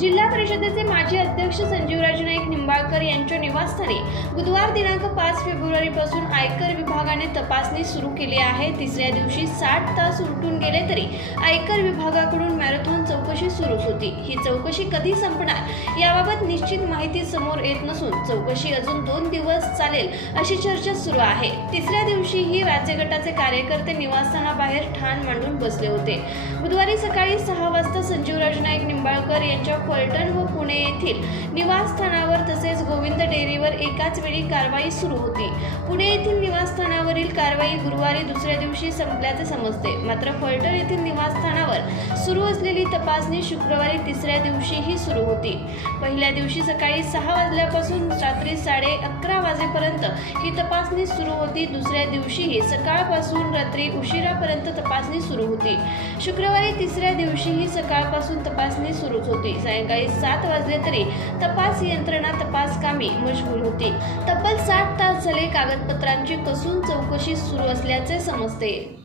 जिल्हा परिषदेचे माजी अध्यक्ष संजीवराज नाईक निंबाळकर यांच्या निवासस्थानी बुधवार दिनांक पाच फेब्रुवारीपासून आयकर विभागाने तपासणी सुरू केली आहे. तिसऱ्या दिवशी साठ तास उलटून गेले तरी आयकर विभागाकडून चौकशी सुरूच होती. ही चौकशी कधी संपणार? याबाबत निश्चित माहिती समोर येत नसून चौकशी अजून दोन दिवस चालेल अशी चर्चा सुरू आहे. तिसऱ्या दिवशीही राज्यगटाचे कार्यकर्ते निवासस्थानाबाहेर ठाण मांडून बसले होते. बुधवारी सकाळी सहा वाजता संजीवराज नाईक निंबाळकर यांच्या फलटण व पुणे येथील निवासस्थानावर तसेच गोविंद डेअरीवर एकाच वेळी कारवाई सुरू होती. पुणे येथील निवासस्थानावरील कारवाई गुरुवारी दुसऱ्या दिवशी संपल्याचे समजते. मात्र फलटण येथील निवासस्थानावर सुरू असलेली तपासणी शुक्रवारी तिसऱ्या दिवशीही सुरू होती. पहिल्या दिवशी सकाळी सहा वाजल्यापासून रात्री साडे अकरा वाजेपर्यंत ही तपासणी सुरू होती. दुसऱ्या दिवशीही सकाळपासून रात्री उशिरापर्यंत तपासणी सुरू होती. शुक्रवारी तिसऱ्या दिवशीही सकाळपासून तपासणी सुरूच होती. सायंकाळी सात वाजले तरी तपास यंत्रणा तपासकामी मजबूत मशगूल होती. तब्बल साठ तास झाले कागदपत्रांची कसून चौकशी सुरू असल्याचे समजते.